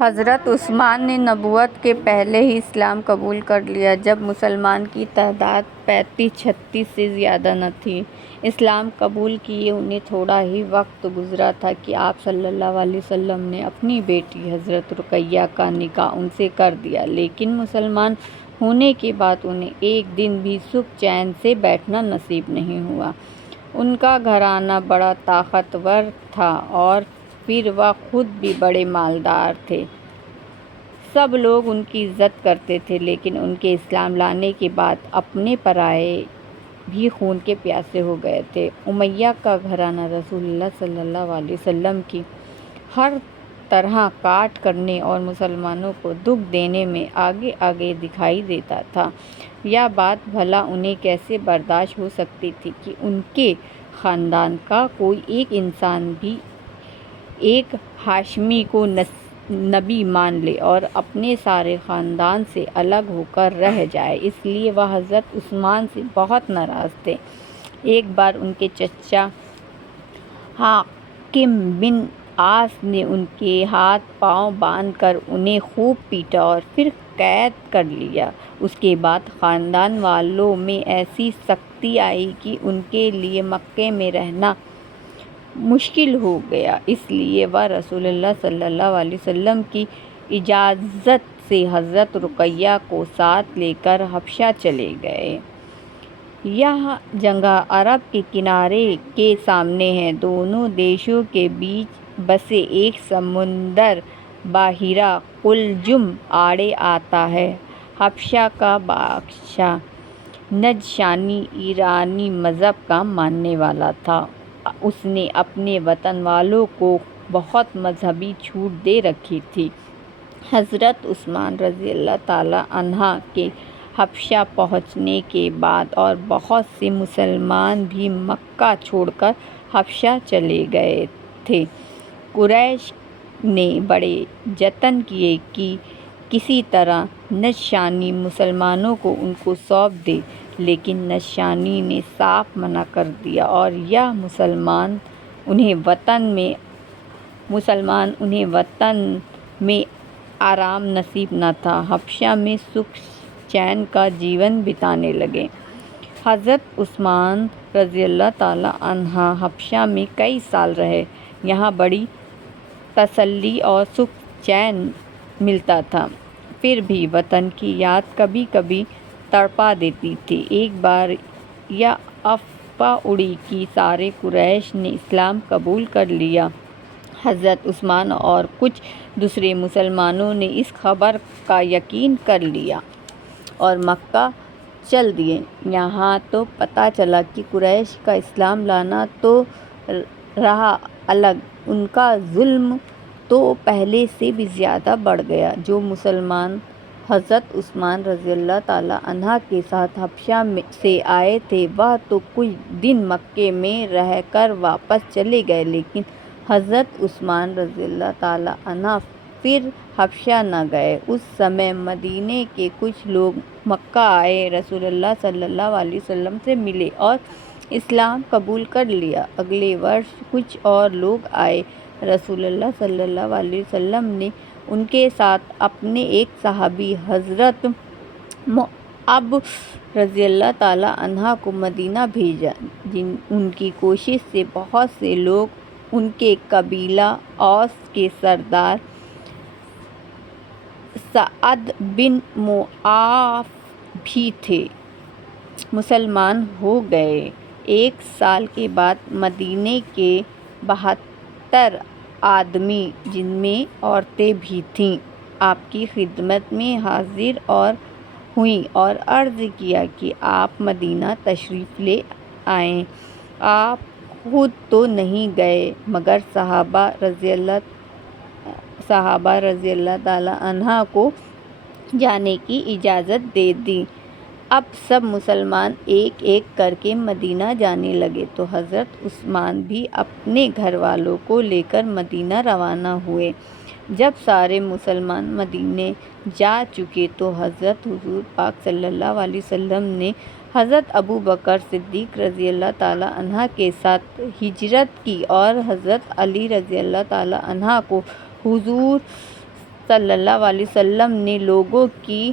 حضرت عثمان نے نبوت کے پہلے ہی اسلام قبول کر لیا جب مسلمان کی تعداد 35-36 سے زیادہ نہ تھی۔ اسلام قبول کیے انہیں تھوڑا ہی وقت گزرا تھا کہ آپ صلی اللہ علیہ وسلم نے اپنی بیٹی حضرت رقیہ کا نکاح ان سے کر دیا، لیکن مسلمان ہونے کے بعد انہیں ایک دن بھی سکھ چین سے بیٹھنا نصیب نہیں ہوا۔ ان کا گھرانہ بڑا طاقتور تھا اور پھر وہ خود بھی بڑے مالدار تھے۔ سب لوگ ان کی عزت کرتے تھے، لیکن ان کے اسلام لانے کے بعد اپنے پرائے بھی خون کے پیاسے ہو گئے تھے۔ امیہ کا گھرانہ رسول اللہ صلی اللہ علیہ وسلم کی ہر طرح کاٹ کرنے اور مسلمانوں کو دکھ دینے میں آگے آگے دکھائی دیتا تھا۔ یہ بات بھلا انہیں کیسے برداشت ہو سکتی تھی کہ ان کے خاندان کا کوئی ایک انسان بھی ایک ہاشمی کو نبی مان لے اور اپنے سارے خاندان سے الگ ہو کر رہ جائے۔ اس لیے وہ حضرت عثمان سے بہت ناراض تھے۔ ایک بار ان کے چچا حاکم بن عاص نے ان کے ہاتھ پاؤں باندھ کر انہیں خوب پیٹا اور پھر قید کر لیا۔ اس کے بعد خاندان والوں میں ایسی سختی آئی کہ ان کے لیے مکے میں رہنا مشکل ہو گیا۔ اس لیے وہ رسول اللہ صلی اللہ علیہ وسلم کی اجازت سے حضرت رقیہ کو ساتھ لے کر حبشہ چلے گئے۔ یہ جگہ عرب کے کنارے کے سامنے ہے۔ دونوں دیشوں کے بیچ بسے ایک سمندر بحیرہ قلزم آڑے آتا ہے۔ حبشہ کا بادشاہ نجاشی ایرانی مذہب کا ماننے والا تھا۔ اس نے اپنے وطن والوں کو بہت مذہبی چھوٹ دے رکھی تھی۔ حضرت عثمان رضی اللہ تعالیٰ عنہ کے حبشہ پہنچنے کے بعد اور بہت سے مسلمان بھی مکہ چھوڑ کر حبشہ چلے گئے تھے۔ قریش نے بڑے جتن کیے کہ کسی طرح نجاشی مسلمانوں کو ان کو سونپ دے، لیکن نجاشی نے صاف منع کر دیا اور یہ مسلمان انہیں وطن میں آرام نصیب نہ تھا۔ حبشہ میں سکھ چین کا جیون بتانے لگے۔ حضرت عثمان رضی اللہ تعالیٰ عنہ حبشہ میں کئی سال رہے۔ یہاں بڑی تسلی اور سکھ چین ملتا تھا، پھر بھی وطن کی یاد کبھی کبھی تڑپا دیتی تھی۔ ایک بار یہ افواہ اڑی کہ سارے قریش نے اسلام قبول کر لیا۔ حضرت عثمان اور کچھ دوسرے مسلمانوں نے اس خبر کا یقین کر لیا اور مکہ چل دیے۔ یہاں تو پتہ چلا کہ قریش کا اسلام لانا تو رہا الگ، ان کا ظلم تو پہلے سے بھی زیادہ بڑھ گیا۔ جو مسلمان حضرت عثمان رضی اللہ تعالیٰ عنہ کے ساتھ حبشہ سے آئے تھے وہ تو کچھ دن مکے میں رہ کر واپس چلے گئے، لیکن حضرت عثمان رضی اللہ تعالیٰ عنہ پھر حبشہ نہ گئے۔ اس سمے مدینے کے کچھ لوگ مکہ آئے، رسول اللہ صلی اللہ علیہ وسلم سے ملے اور اسلام قبول کر لیا۔ اگلے برس کچھ اور لوگ آئے، رسول اللہ صلی اللہ علیہ وسلم نے ان کے ساتھ اپنے ایک صحابی حضرت مصعب رضی اللہ تعالیٰ عنہ کو مدینہ بھیجا۔ ان کی کوشش سے بہت سے لوگ ان کے قبیلہ اوس کے سردار سعد بن معاذ بھی تھے، مسلمان ہو گئے۔ ایک سال کے بعد مدینے کے 72 آدمی، جن میں عورتیں بھی تھیں، آپ کی خدمت میں حاضر ہوئیں اور عرض کیا کہ آپ مدینہ تشریف لے آئیں۔ آپ خود تو نہیں گئے مگر صحابہ رضی اللہ تعالیٰ عنہ کو جانے کی اجازت دے دی۔ اب سب مسلمان ایک ایک کر کے مدینہ جانے لگے تو حضرت عثمان بھی اپنے گھر والوں کو لے کر مدینہ روانہ ہوئے۔ جب سارے مسلمان مدینہ جا چکے تو حضور پاک صلی اللہ علیہ وسلم نے حضرت ابوبکر صدیق رضی اللہ تعالیٰ عنہ کے ساتھ ہجرت کی اور حضرت علی رضی اللہ تعالیٰ عنہ کو حضور صلی اللہ علیہ وسلم نے لوگوں کی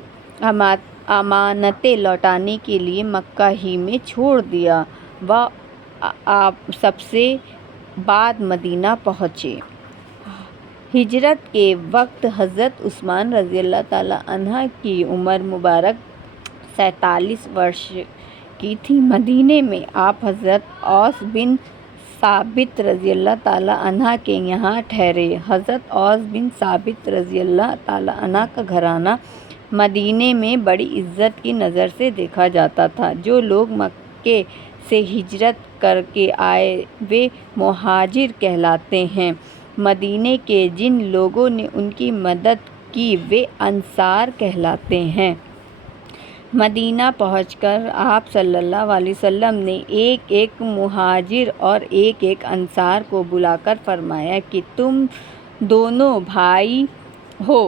امانتیں لوٹانے کے لیے مکہ ہی میں چھوڑ دیا۔ وہ آپ سب سے بعد مدینہ پہنچے۔ ہجرت کے وقت حضرت عثمان رضی اللہ تعالیٰ عنہ کی عمر مبارک 47 برس کی تھی۔ مدینے میں آپ حضرت اوس بن ثابت رضی اللہ تعالیٰ عنہ کے یہاں ٹھہرے۔ حضرت اوس بن ثابت رضی اللہ تعالیٰ عنہ کا گھرانہ مدینے میں بڑی عزت کی نظر سے دیکھا جاتا تھا۔ جو لوگ مکے سے ہجرت کر کے آئے وہ مہاجر کہلاتے ہیں۔ مدینے کے جن لوگوں نے ان کی مدد کی وہ انصار کہلاتے ہیں۔ مدینہ پہنچ کر آپ صلی اللہ علیہ وسلم نے ایک ایک مہاجر اور ایک ایک انصار کو بلا کر فرمایا کہ تم دونوں بھائی ہو،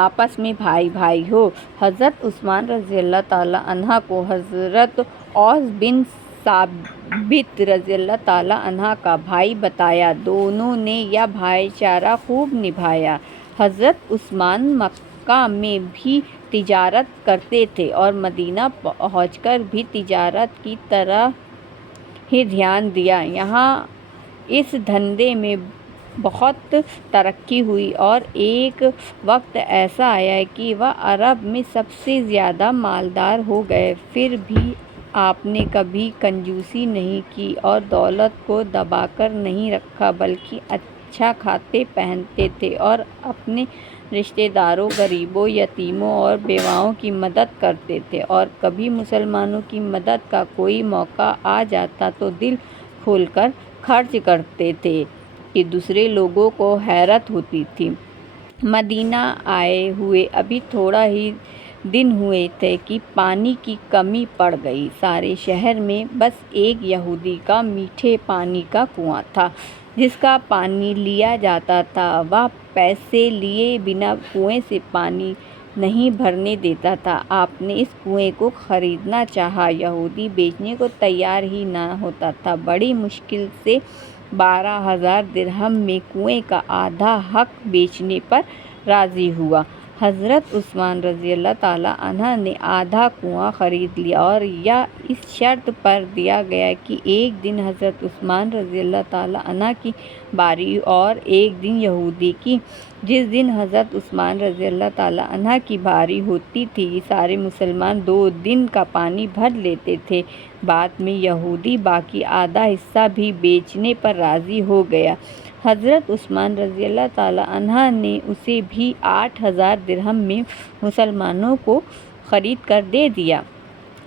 آپس میں بھائی بھائی ہو۔ حضرت عثمان رضی اللہ تعالیٰ عنہ کو حضرت اوس بن ثابت رضی اللہ تعالیٰ عنہ کا بھائی بتایا۔ دونوں نے یہ بھائی چارہ خوب نبھایا۔ حضرت عثمان مکہ میں بھی تجارت کرتے تھے اور مدینہ پہنچ کر بھی تجارت کی طرف ہی دھیان دیا۔ یہاں اس دھندے میں بہت ترقی ہوئی اور ایک وقت ایسا آیا کہ وہ عرب میں سب سے زیادہ مالدار ہو گئے۔ پھر بھی آپ نے کبھی کنجوسی نہیں کی اور دولت کو دبا کر نہیں رکھا، بلکہ اچھا کھاتے پہنتے تھے اور اپنے رشتہ داروں، غریبوں، یتیموں اور بیواؤں کی مدد کرتے تھے، اور کبھی مسلمانوں کی مدد کا کوئی موقع آ جاتا تو دل کھول کر خرچ کرتے تھے کہ دوسرے لوگوں کو حیرت ہوتی تھی۔ مدینہ آئے ہوئے ابھی تھوڑا ہی دن ہوئے تھے کہ پانی کی کمی پڑ گئی۔ سارے شہر میں بس ایک یہودی کا میٹھے پانی کا کنواں تھا جس کا پانی لیا جاتا تھا۔ وہ پیسے لیے بنا کنویں سے پانی نہیں بھرنے دیتا تھا۔ آپ نے اس کنویں کو خریدنا چاہا، یہودی بیچنے کو تیار ہی نہ ہوتا تھا۔ بڑی مشکل سے 12,000 درہم میں کنویں کا آدھا حق بیچنے پر راضی ہوا۔ حضرت عثمان رضی اللہ تعالیٰ عنہ نے آدھا کنواں خرید لیا اور یہ اس شرط پر دیا گیا کہ ایک دن حضرت عثمان رضی اللہ تعالیٰ عنہ کی باری اور ایک دن یہودی کی۔ جس دن حضرت عثمان رضی اللہ تعالیٰ عنہ کی باری ہوتی تھی سارے مسلمان 2 دن کا پانی بھر لیتے تھے۔ بعد میں یہودی باقی آدھا حصہ بھی بیچنے پر راضی ہو گیا۔ حضرت عثمان رضی اللہ تعالیٰ عنہ نے اسے بھی 8,000 درہم میں مسلمانوں کو خرید کر دے دیا۔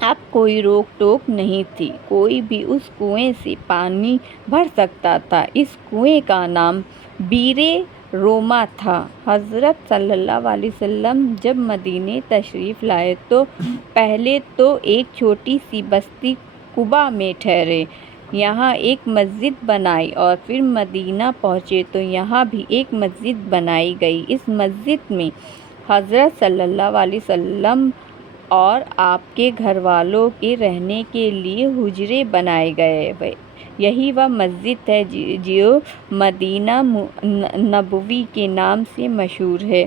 اب کوئی روک ٹوک نہیں تھی، کوئی بھی اس کنویں سے پانی بھر سکتا تھا۔ اس کنویں کا نام بئر رومہ تھا۔ حضرت صلی اللہ علیہ وسلم جب مدینہ تشریف لائے تو پہلے تو ایک چھوٹی سی بستی قباء میں ٹھہرے، یہاں ایک مسجد بنائی، اور پھر مدینہ پہنچے تو یہاں بھی ایک مسجد بنائی گئی۔ اس مسجد میں حضرت صلی اللہ علیہ وسلم اور آپ کے گھر والوں کے رہنے کے لیے حجرے بنائے گئے۔ یہی وہ مسجد ہے جو مدینہ نبوی کے نام سے مشہور ہے۔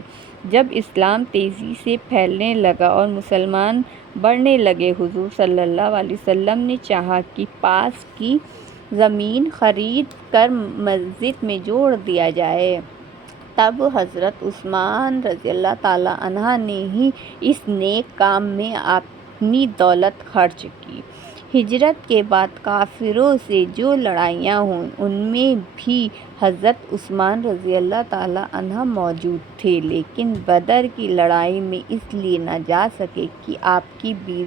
جب اسلام تیزی سے پھیلنے لگا اور مسلمان بڑھنے لگے، حضور صلی اللہ علیہ وسلم نے چاہا کہ پاس کی زمین خرید کر مسجد میں جوڑ دیا جائے۔ تب حضرت عثمان رضی اللہ تعالیٰ عنہ نے ہی اس نیک کام میں اپنی دولت خرچ کی۔ ہجرت کے بعد کافروں سے جو لڑائیاں ہوئیں ان میں بھی حضرت عثمان رضی اللہ تعالیٰ عنہ موجود تھے، لیکن بدر کی لڑائی میں اس لیے نہ جا سکے کہ آپ کی بیوی